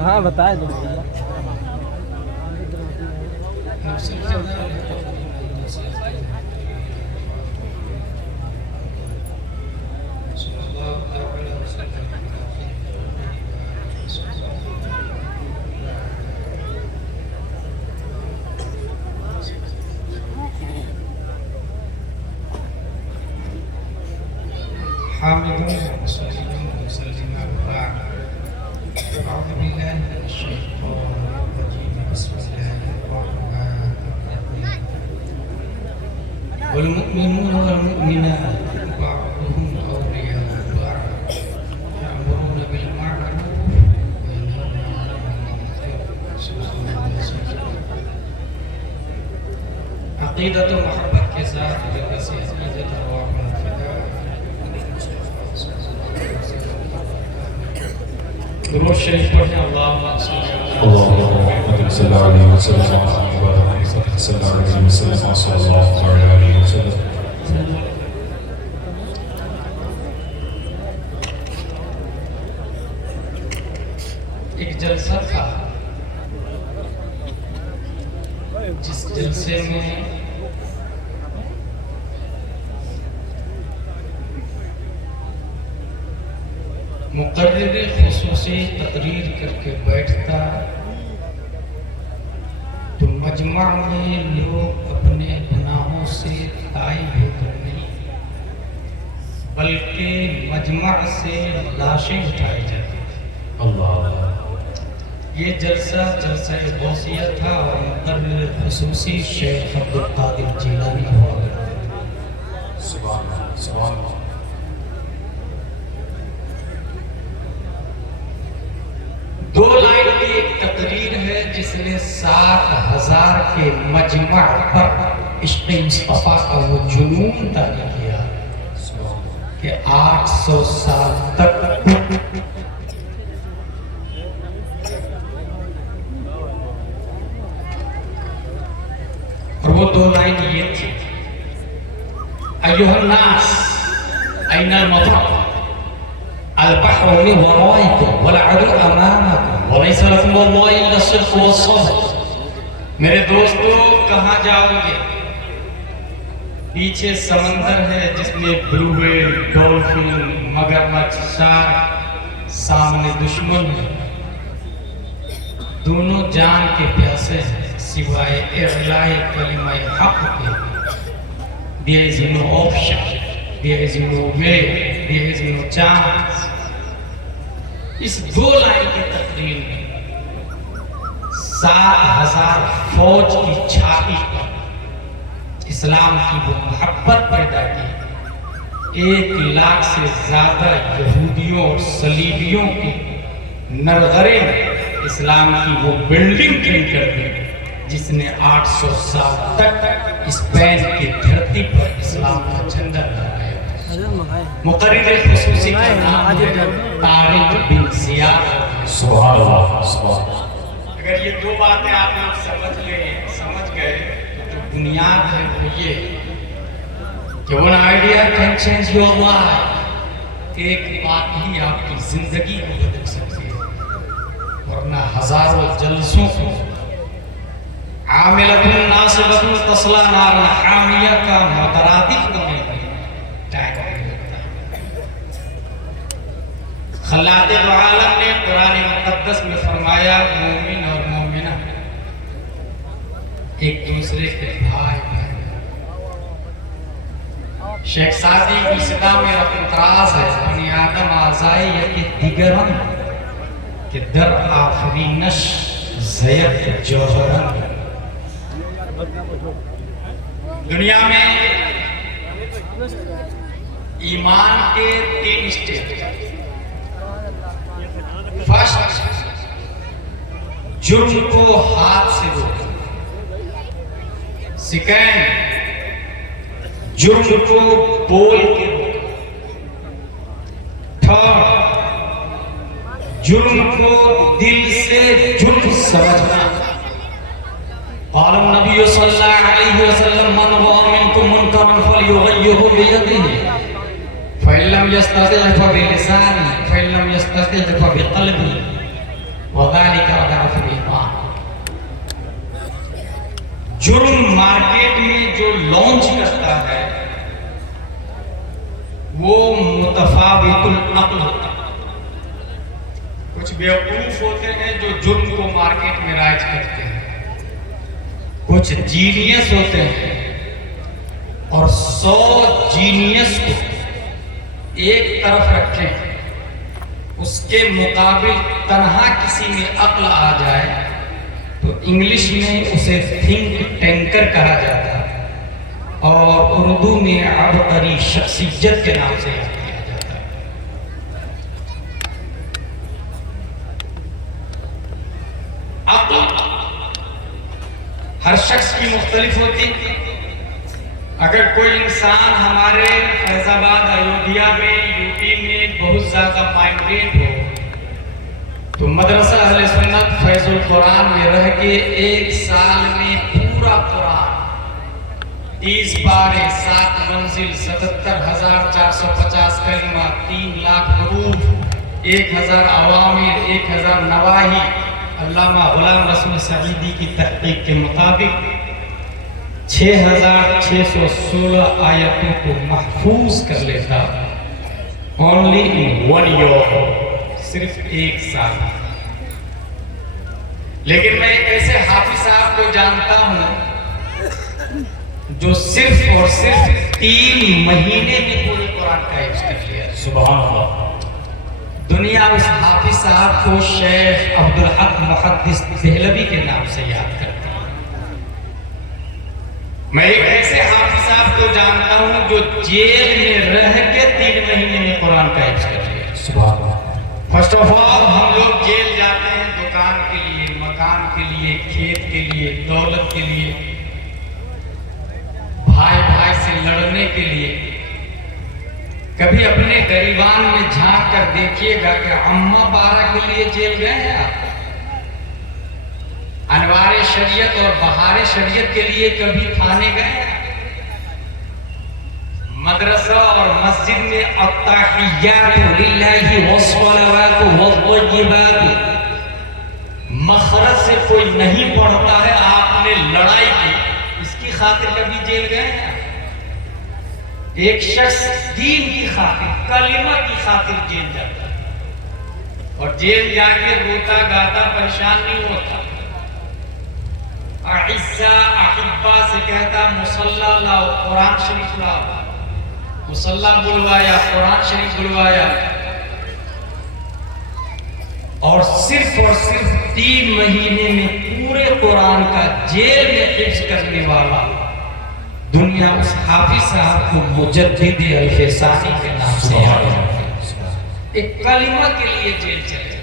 ہاں بتائے دو حامدون ومصلين ومسلمين وبعد أعوذ بالله من الشيطان الرجيم بسم الله الرحمن الرحيم والمؤمنون والمؤمنات بعضهم أولياء بعض يأمرون بالمعروف وينهون عن المنكر. عقیدت و محبت کے ساتھ جلسی عقیدت ارواح منفردہ درود شریف پڑھیں اللہم صلی اللہ علیہ وسلم ایک جلسہ تھا جس جلسے میں مقرر خصوصی تقریر کر کے بیٹھتا تو مجمع میں لوگ اپنے گناہوں سے تائب ہو کر نہیں بلکہ مجمع سے لاشیں اٹھائی جاتی تھی. یہ جلسہ جلسہ غوثیہ تھا اور مقرر خصوصی شیخ عبدالقادر جیلانی ہوا. سبحان اللہ. دو لائن کی ایک تقریر ہے جس نے 60,000 کے مجمع پر عشق مصطفیٰ کا وہ جنون طاری کیا کہ 800 سال تک اور وہ دو لائن یہ تھی ایوہ الناس این المطر البحر من ورائكم والعدو امامكم وليس لكم والله الا الصدق والصبر. میرے دوستو کہاں جاؤ گے؟ پیچھے سمندر ہے جس میں بلو ویل، ڈولفن، مگرمچھ، شارک، سامنے دشمن ہے. دونوں جان کے پیاسے ہیں سوائے اعلاء کلمہ حق کے. There is no option, there is no way, there is no chance. اس دو لائن کی تقریر میں 7,000 فوج کی چھاتی پر اسلام کی وہ محبت پیدا کی. 1,00,000 سے زیادہ یہودیوں اور صلیبیوں کی نرغرے میں اسلام کی وہ بلڈنگ کھڑی کر دی جس نے 800 سال تک اسپین کی دھرتی پر اسلام کا جھنڈا لہرایا. مقرر خصوصی کا نام ہے طارق بن زیاد. سبحان اللہ. اگر یہ دو باتیں آپ لوگ سمجھ گئے تو جو بنیاد ہے وہ یہ کہ one idea can change your life. ایک بات ہی آپ کی زندگی کو بدل سکتی ہے ورنہ ہزاروں جلسوں کو عاملۃ ناصبۃ تصلی نارا حامیہ کا مترادف کرنے میں ٹائم لگتا ہے. خلاق دو عالم نے قرآن مقدس میں فرمایا مومن اور مومنہ ایک دوسرے کے بھائی ہیں. شیخ سعدی کی صدا میں اعتراض ہے بنی آدم آزائی یکی دیگران کہ در آفرینش زیت جوہران. دنیا میں ایمان کے 3 سٹیج. فرسٹ جرم کو ہاتھ سے روکنا. سیکنڈ جرم کو بول کے روکنا. تھرڈ جرم کو دل سے جرم سمجھنا. قال النبی صلی اللہ علیہ وسلم من رأى منکم منکرا فلیغیرہ بیدہ فإن لم يستطع فبلسانه فإن لم يستطع فبقلبه وذالک اضعف الایمان۔ جرم مارکیٹ میں جو لانچ کرتا ہے وہ متفاوت العقل ہوتا ہے۔ کچھ بیوقوف ہوتے ہیں جو جرم کو مارکیٹ میں رائج کرتے ہیں، کچھ جینیس ہوتے ہیں اور 100 جینیس کو ایک طرف رکھیں، اس کے مقابل تنہا کسی میں عقل آ جائے تو انگلش میں اسے تھنک ٹینکر کہا جاتا ہے اور اردو میں عبقری شخصیت کے نام سے یاد کیا جاتا ہے۔ عقل ہر شخص کی مختلف ہوتی ہے۔ اگر کوئی انسان ہمارے فیض آباد ایودھیا میں یو پی میں بہت زیادہ مائگریٹ ہو تو مدرسہ اہل سنت فیض القرآن میں رہ کے 1 سال میں پورا قرآن 30 پارے 7 منزل 77,450 کلمہ 3 لاکھ حروف 1000 اوامر 1000 نواہی، علامہ غلام رسول سعیدی کی تحقیق کے مطابق 6616 آیتوں کو محفوظ کر لیتا only in 1 year، صرف 1 سال۔ لیکن میں ایک ایسے حافظ صاحب کو جانتا ہوں جو صرف اور صرف 3 مہینے میں پورے قرآن کا حفظ کر لیا۔ سبحان اللہ۔ دنیا اس حافظ صاحب کو شیخ عبدالحق محدث دہلوی کے نام سے یاد کرتی ہے۔ میں ایک ایسے حافظ صاحب کو جانتا ہوں جو جیل میں رہ کے 3 مہینے میں قرآن کا حفظ کر لیا۔ سبحان اللہ۔ فرسٹ آف آل ہم لوگ جیل جاتے ہیں دکان کے لیے، مکان کے لیے، کھیت کے لیے، دولت کے لیے، بھائی بھائی سے لڑنے کے لیے۔ کبھی اپنے گریبان میں جھانک کر دیکھیے گا کہ اماں بارہ کے لیے جیل گئے ہیں آپ؟ انوار شریعت اور بہار شریعت کے لیے کبھی تھانے گئے ہیں؟ مدرسہ اور مسجد میں التحیات للہ والصلوات والطیبات مخرج سے کوئی نہیں پڑھتا ہے، آپ نے لڑائی کی، اس کی خاطر کبھی جیل گئے ہیں؟ ایک شخص دین کی خاطر، کلمہ کی خاطر جیل جاتا ہے اور جیل جا کے روتا گاتا پریشان نہیں ہوتا۔ اعزا احبا سے کہتا مصلی لاؤ، قرآن شریف لاؤ، مصلی بلوایا، قرآن شریف بلوایا، اور صرف 3 مہینے میں پورے قرآن کا جیل میں حفظ کرنے والا دنیا اس حافظ صاحب کو مجدد الف ثانی کے نام سے یاد کرتی ہے۔ ایک کلمہ کے لیے جیل چلے۔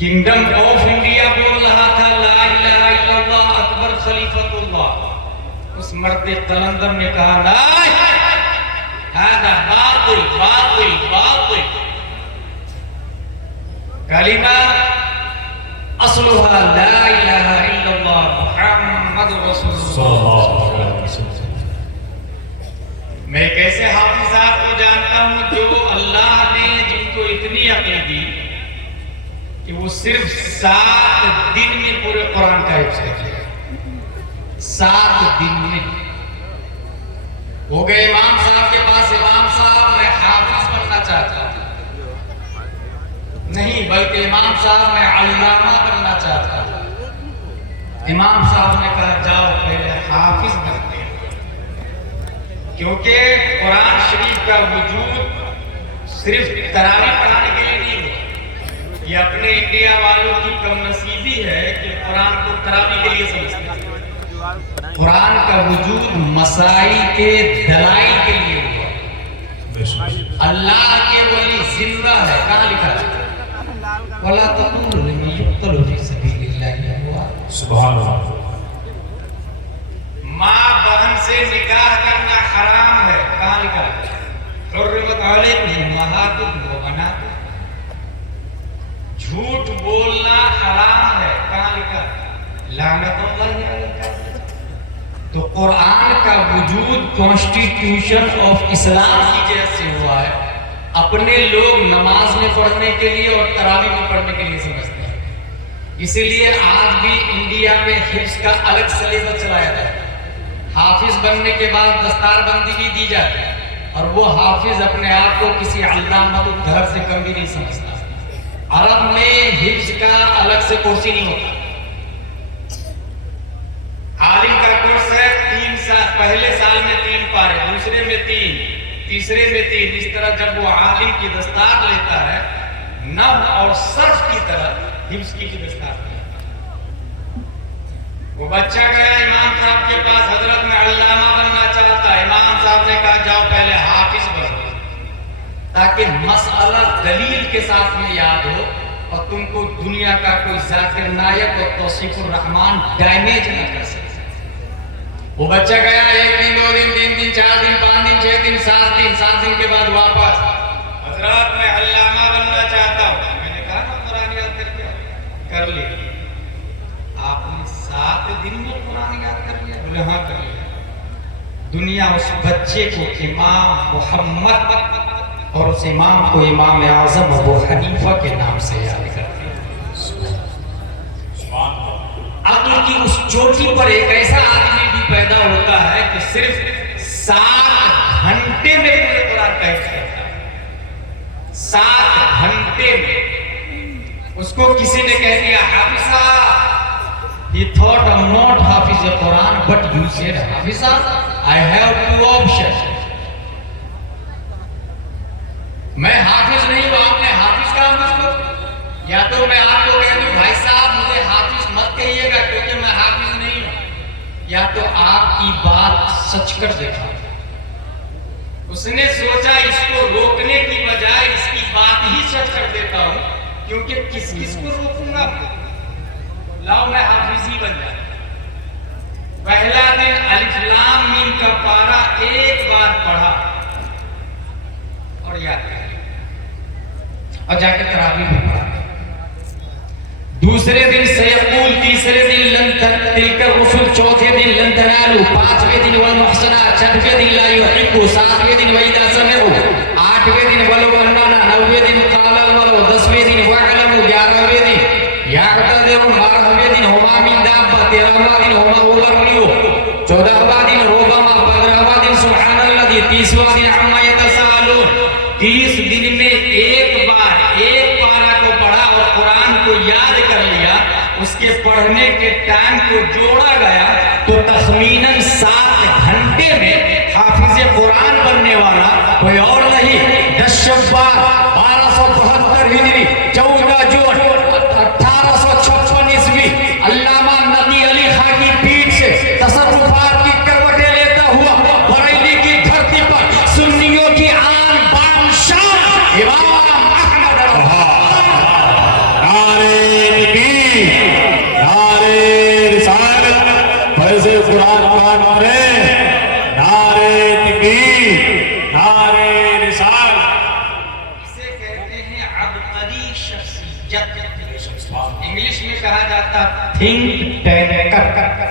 کنگڈم آف انڈیا بول رہا تھا لا الہ الا اللہ اکبر خلیفۃ اللہ، اس مرد قلندر نے کہا لا هذا باطل باطل باطل، کلمہ اصلها لا الہ الا اللہ محمد رسول اللہ۔ میں ایک ایسے حافظ صاحب کو جانتا ہوں جو اللہ نے جن کو اتنی عقل دی کہ وہ صرف 7 دن میں پورے قرآن کا حفظ کر لیا۔ 7 دن میں وہ گئے امام صاحب کے پاس، امام صاحب میں حافظ بننا چاہتا ہوں، نہیں بلکہ امام صاحب میں علامہ بننا چاہتا ہوں۔ امام صاحب نے کہا جاؤ پہلے حافظ بنتے ہیں، کیونکہ قرآن شریف کا وجود صرف تراویح پڑھانے کے لیے نہیں ہوا۔ یہ اپنے انڈیا والوں کی کم نصیبی ہے کہ قرآن کو تراویح کے لیے سمجھتے ہیں۔ قرآن کا وجود مسائل کے دلائل کے لیے ہوا۔ اللہ کے ولی زندہ ہے، کہاں لکھا ہے؟ وَلَا تَقُولُوا لِمَن يُقْتَلُ فِي سَبِيلِ اللَّهِ أَمْوَاتٌ۔ سبحان اللہ۔ ماں بہن سے نکاح کرنا حرام ہے، کہاں لکھا ہے؟ حرمت علیکم امہاتکم وبناتکم۔ جھوٹ بولنا حرام ہے، کہاں لکھا ہے؟ لعنت اللہ علیہ۔ تو قرآن کا وجود کانسٹیٹیوشن آف اسلام کی جیسے ہوا ہے۔ اپنے لوگ نماز میں پڑھنے کے لیے اور تراویح میں پڑھنے کے لیے سمجھتے ہیں. اسی لیے آج بھی انڈیا میں حفظ کا الگ سلیبس چلایا جاتا ہے. حافظ بننے کے بعد دستار بندی بھی دی جاتی ہے اور وہ حافظ اپنے آپ کو کسی علامہ الدہر سے کم بھی نہیں سمجھتا. عرب میں حفظ کا الگ سے کرسی نہیں ہوتا. عالم کا کورس ہے 3 سال، پہلے سال میں 3 پارے، دوسرے میں 3، تیسرے میں 3. اس طرح جب وہ عالم کی دستار لیتا ہے، نحو اور صرف کی طرح حفظ کی دستار لیتا ہے. وہ بچہ گیا امام صاحب کے پاس، حضرت میں علامہ بننا چاہتا ہے. امام صاحب نے کہا جاؤ پہلے حافظ بنو تاکہ مسئلہ دلیل کے ساتھ میں یاد ہو اور تم کو دنیا کا کوئی ذاکر نائک اور توصیف الرحمان ڈیمیج نہ کر سکے. وہ بچہ گیا 1 دن 2 دن 3 دن 4 دن 5 دن 6 دن 7 دن کے بعد واپس، حضرات میں علامہ بننا چاہتا ہوں. میں نے کہا نا قرآن یاد کر لی. آپ نے 7 دن میں قرآن یاد کر لیا؟ بولے ہاں کر لیا. دنیا اس بچے کو امام محمد اور اس امام کو امام اعظم ابو حنیفہ کے نام سے یاد کرتے ہیں. عقل کی اس چوٹی پر ایک ایسا آدمی بھی پیدا ہوتا ہے کہ صرف 7 گھنٹے میں پورے قرآن کا حفظ کرتا ہے. 7 گھنٹے میں. اس کو کسی نے کہہ دیا حافظہ. He thought I'm not Hafiz Quran, but you said Hafiza. I have 2 options. میں حافظ نہیں ہوں، آپ نے حافظ کہا مجھ کو. یا تو میں آپ کو کہہ دوں بھائی صاحب مجھے حافظ مت کہیے گا کیونکہ میں حافظ نہیں ہوں، یا تو آپ کی بات سچ کر دیکھا. اس نے سوچا اس کو روکنے کی بجائے اس کی بات ہی سچ کر دیتا ہوں، کیونکہ کس کو روکوں گا. لاؤ میں حافظ ہی بن جاتا. پہلا دن الف لام میم کا پارا ایک بار پڑھا اور یاد کر لیا اور جا کے تراویح بھی پڑھا. دوسرے دن سیقول، تیسرے دن لن تلک الرسل، چوتھے دن لن تنالوا، 5ویں دن والمحصنات، 6ویں دن لا يحب، 7ویں دن وإذا سمعوا، 8ویں دن ولو أننا، 9ویں دن قال الملأ، 10ویں دن واعلموا، 11ویں دن یعتذرون، 12ویں دن ہما من دابہ، 13واں دن ہما اوبرلیو، 14واں دن ربما، 15واں دن سبحان الذی، 30واں دن عما یتساءلون. 30 دن میں ایک بار ایک پارہ کو پڑھا اور قرآن کو یاد کر لیا. اس کے پڑھنے کے ٹائم کو جوڑا گیا تو تخمیناً 7 گھنٹے میں حافظ قرآن بننے والا کوئی اور نہیں. 10 شوال 1272 ہجری، 14 جون 1856 عیسوی، علامہ نقی علی خان کی پیٹھ سے تصرفات کی کروٹیں لیتا ہوا بریلی کی دھرتی پر سنیوں کی آن بان شان امام احمد نعرے تکبیر، نعرے رسالت، فرض قرآن کا نعرے، نعرے تکبیر، نعرے رسالت. اسے کہتے ہیں عبقری شخصیت. انگلش میں کہا جاتا تھنک ٹینکر.